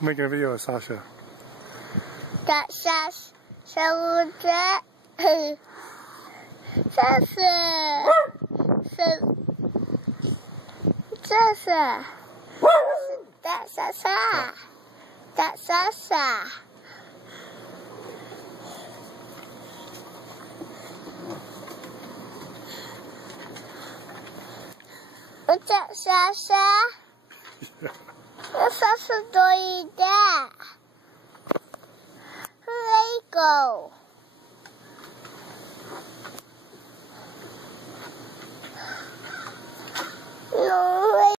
Making a video of Sasha. That's Sasha. Sasha. Sasha. That's Sasha. That's Sasha. What's that, Sasha? What's Sasha doing there? Lego.